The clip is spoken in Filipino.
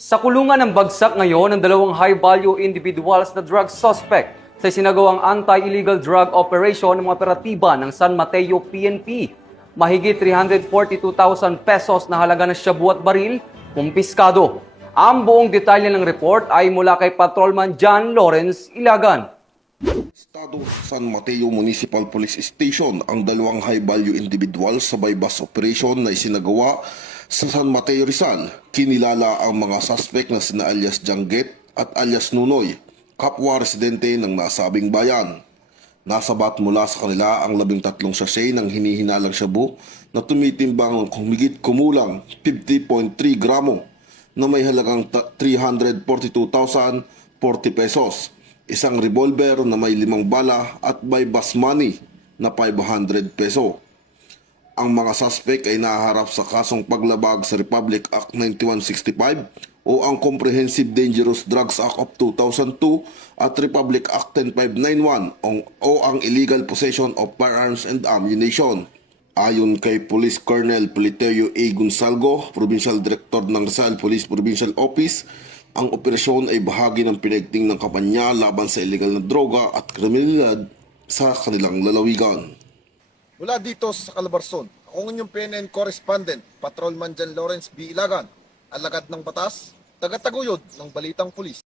Sa kulungan ng bagsak ngayon ang dalawang high-value individuals na drug suspect sa sinagawang anti-illegal drug operation ng mga operatiba ng San Mateo PNP. Mahigit 342,000 pesos na halaga ng shabu at baril, kumpiskado. Ang buong detalye ng report ay mula kay Patrolman John Lawrence Ilagan. Estado San Mateo Municipal Police Station ang dalawang high-value individuals sa bypass operation na isinagawa sa San Mateo Rizal. Kinilala ang mga suspect na sina alias Jangget at alias Nunoy, kapwa residente ng nasabing bayan. Nasabat mula sa kanila ang 13 sachet ng hinihinalang shabu na tumitimbang humigit kumulang 50.3 gramo na may halagang 342,040 pesos. Isang revolver na may 5 bala at bypass money na 500 peso. Ang mga suspect ay nahaharap sa kasong paglabag sa Republic Act 9165 o ang Comprehensive Dangerous Drugs Act of 2002 at Republic Act 10591 o ang Illegal Possession of Firearms and Ammunition. Ayon kay Police Colonel Peliteo A. Gonzalgo, Provincial Director ng Rizal Police Provincial Office, ang operasyon ay bahagi ng pinagting ng kampanya laban sa illegal na droga at kriminalidad sa kanilang lalawigan. Mula dito sa Calabarzon, ang inyong PNN correspondent, Patrolman John Lawrence B. Ilagan, alagad ng batas, tagataguyod ng Balitang Pulis.